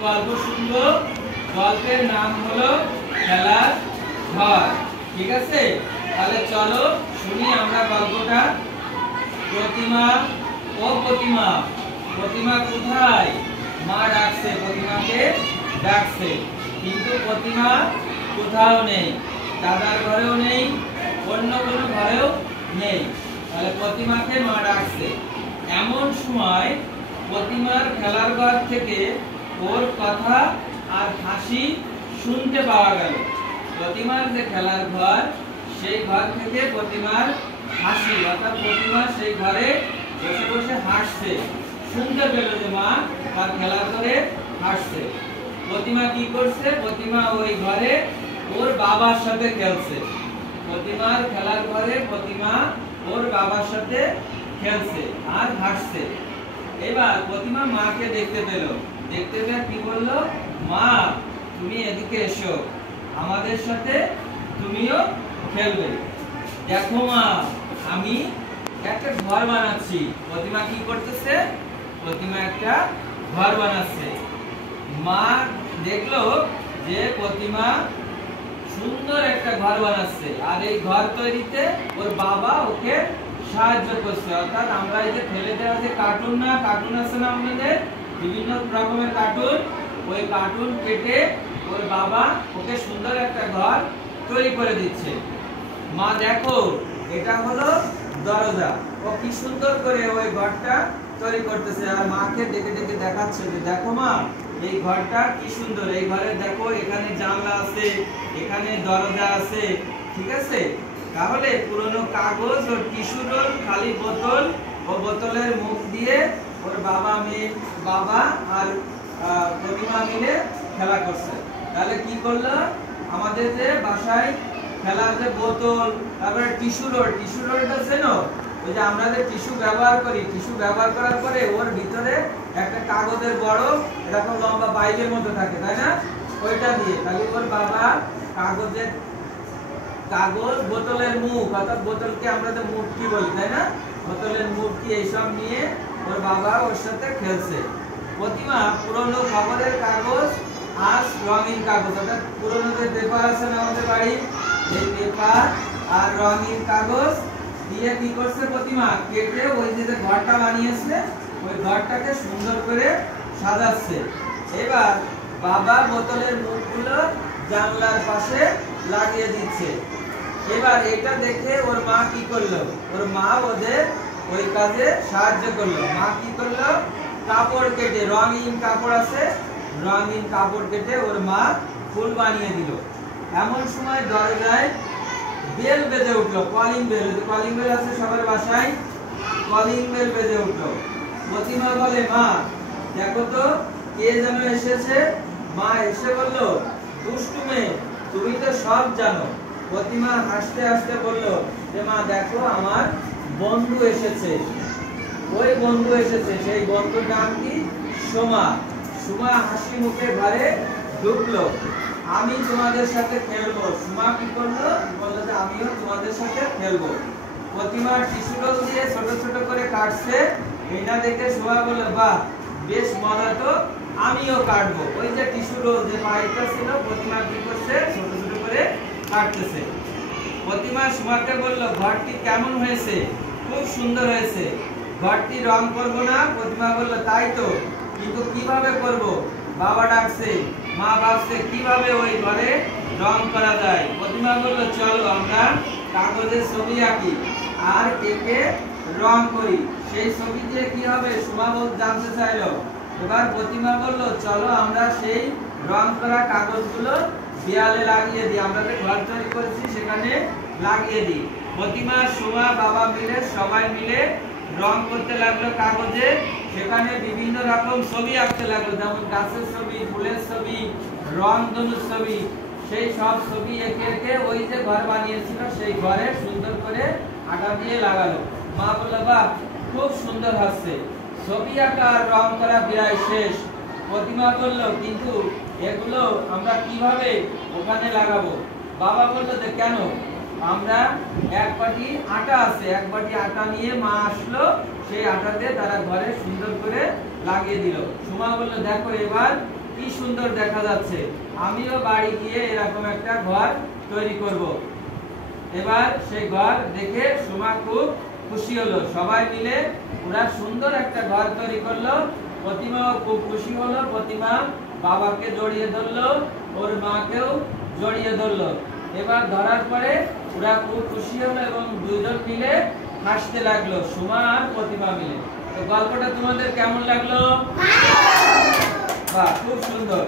গল্প শুনবো। গল্পের নাম হলো খেলার ঘর। ঠিক আছে, তাহলে চলো শুনি আমরা গল্পটা। প্রতিমা, ও প্রতিমা, প্রতিমা কোথায়? মা ডাকছে, প্রতিমাকে ডাকছে, কিন্তু প্রতিমা কোথাও নেই। দাদার ঘরেও নেই, অন্য কোনো ঘরেও নেই। তাহলে প্রতিমাকে মা ডাকছে। এমন সময় প্রতিমার খেলার ঘর থেকে ওর কথা আর হাসি শুনতে পাওয়া গেল। প্রতিমার যে খেলার ঘর, সেই ঘর থেকে প্রতিমার হাসি, অর্থাৎ প্রতিমা সেই ঘরে বসে বসে হাসছে। শুনতে পেল যে মা তার খেলার ঘরে হাসছে। প্রতিমা কি করছে? প্রতিমা ওই ঘরে ওর বাবার সাথে খেলছে। প্রতিমার খেলার ঘরে প্রতিমা ওর বাবার সাথে খেলছে আর হাসছে। এবার প্রতিমা মাকে দেখতে পেল। দেখতে পেয়ে কি বললো? মা, তুমি এদিকে এসো, আমাদের সাথে তুমিও খেলবে। দেখো মা, আমি একটা ঘর বানাচ্ছি। প্রতিমা কি করতেছে? প্রতিমা একটা ঘর বানাচ্ছে। মা দেখলো যে প্রতিমা সুন্দর একটা ঘর বানাচ্ছে, আর এই ঘর তৈরিতে ওর বাবা ওকে সাহায্য করছে। অর্থাৎ আমরা এই যে ফেলে দেওয়া যে কার্টুন আছে না আমাদের, বিভিন্ন রকমের কার্টুন, ওই কার্টুন কেটে ওর বাবা ওকে সুন্দর একটা ঘর তৈরি করে দিচ্ছে। মা দেখো, এটা হলো দরজা। ও কি সুন্দর করে ওই ঘরটা তৈরি করতেছে, আর মাকে ডেকে ডেকে দেখাচ্ছে যে দেখো মা, এই ঘরটা কি সুন্দর। এই ঘরে দেখো, এখানে জানলা আছে, এখানে দরজা আছে। ঠিক আছে, তাহলে পুরনো কাগজ ও টিস্যু রোল, খালি বোতল ও বোতলের মুখ দিয়ে ওর বাবা আর প্রতিমা মিলে খেলা করছে। তাহলে কি করলো? আমাদের যে বাসায় খেলার যে বোতল, তারপরে টিস্যু রোলটা চেনো? ওই যে আমরা যে টিস্যু ব্যবহার করি, টিস্যু ব্যবহার করার পরে ওর ভিতরে একটা কাগজের বড় এরকম লম্বা পাইপের মতো থাকে, তাই না? ওইটা দিয়ে তাহলে ওর বাবা কাগজ, বোতলের মুখ, অর্থাৎ বোতলকে আমরা যে মুটকি বলি, তাই না? বোতলের মুটকি এইসব নিয়ে ওর বাবা ওর সাথে খেলছে। প্রতিমা পুরনো খবরের কাগজ আর রঙিন কাগজ, অর্থাৎ পুরনো যে পেপার আছে না আমাদের বাড়ি, এই পেপার আর রঙিন কাগজ দিয়ে কি করছে? প্রতিমা কেটে ওই যে ঘরটা বানিয়েছে, ওই ঘরটাকে সুন্দর করে সাজাচ্ছে। এবার বাবা বোতলের মুখগুলো জানলার পাশে লাগিয়ে দিচ্ছে। এবার এটা দেখে ওর মা কি করলো? ওর মা ওদের ওই কাজে সাহায্য করলো। মা কি করলো? কাপড় কেটে, রঙিন কাপড় আছে, রঙিন কাপড় কেটে ওর মা ফুল বানিয়ে দিল। এমন সময় দরজায় বেল বেজে উঠলো, কলিং বেল আছে সবার বাসায়, কলিং বেল বেজে উঠলো। প্রতিমা বলে, মা দেখো তো কে যেন এসেছে। মা এসে বলল, দুষ্টু মেয়ে, তুমি তো সব জানো। প্রতিমা হাসতে হাসতে বলল যে মা দেখো, আমার বন্ধু এসেছে। ওই বন্ধু এসেছে, সেই বন্ধুর নাম কি? সোমা। সোমা হাসি মুখে ঘরে ঢুকলো। আমি তোমাদের সাথে খেলবো। সোমা কি করলো? বললো যে আমিও তোমাদের সাথে খেলবো। প্রতিমা টিস্যু রোল দিয়ে ছোট ছোট করে কাটছে। এটা দেখে সোমা বললো, বাহ, বেশ মজা তো, আমিও কাটবো। ওই যে টিস্যু রোল যে পাইপটা ছিল, প্রতিমা কি করছে? ছোট ছোট করে কাটতেছে। প্রতিমা সোমাকে বললো, ঘরটি কেমন হয়েছে? খুব সুন্দর হয়েছে। ঘরটি রং করবো না? প্রতিমা বললো, তাই তো, কিন্তু কিভাবে করব? বাবা ডাকছে। মা ভাবছে কিভাবে ওই ঘরে রং করা যায়। প্রতিমা বললো, চলো আমরা কাগজের ছবি আঁকি আর একে রং করি। সেই ছবি দিয়ে কি হবে? সোমা জানতে চাইলো। এবার প্রতিমা বললো, চলো আমরা সেই রং করা কাগজগুলো দেয়ালে লাগিয়ে দিই। আমরা যে ঘর তৈরি করেছি সেখানে লাগিয়ে দিই। প্রতিমা, সোমা, বাবা মিলে সবাই মিলে রং করতে লাগলো কাগজে। সেখানে বিভিন্ন রকম ছবি আঁকতে লাগলো, যেমন গাছের ছবি, ফুলের ছবি, রং ধনুর ছবি। সেই সব ছবি এঁকে এঁকে ওই যে ঘর বানিয়েছিল সেই ঘরে সুন্দর করে আটা দিয়ে লাগালো। মা বললো, বাহ, খুব সুন্দর হচ্ছে। ছবি আঁকা আর রং করা প্রায় শেষ। প্রতিমা বললো, কিন্তু এগুলো আমরা কিভাবে ওখানে লাগাবো? বাবা বললো যে কেন, আমরা এক বাটি আটা আছে, এক বাটি আটা নিয়ে মা আসলো, সেই আটাতে তারা ঘরে সুন্দর করে লাগিয়ে দিল। সুমা বলল, দেখো এবার কি সুন্দর দেখা যাচ্ছে, আমিও বাড়ি গিয়ে এরকম একটা ঘর তৈরি করব। এবার সেই ঘর দেখে সুমা খুব খুশি হলো, সবাই মিলে ওরা সুন্দর একটা ঘর তৈরি করলো। প্রতিমাও খুব খুশি হলো, প্রতিমা বাবাকে জড়িয়ে ধরলো, ওর মাকেও জড়িয়ে ধরলো। এবার ধরার পরে ওরা খুব খুশি হলো এবং দুজন মিলে হাসতে লাগলো, সুমা আর প্রতিমা মিলে। তো গল্পটা তোমাদের কেমন লাগলো? বাহ, খুব সুন্দর।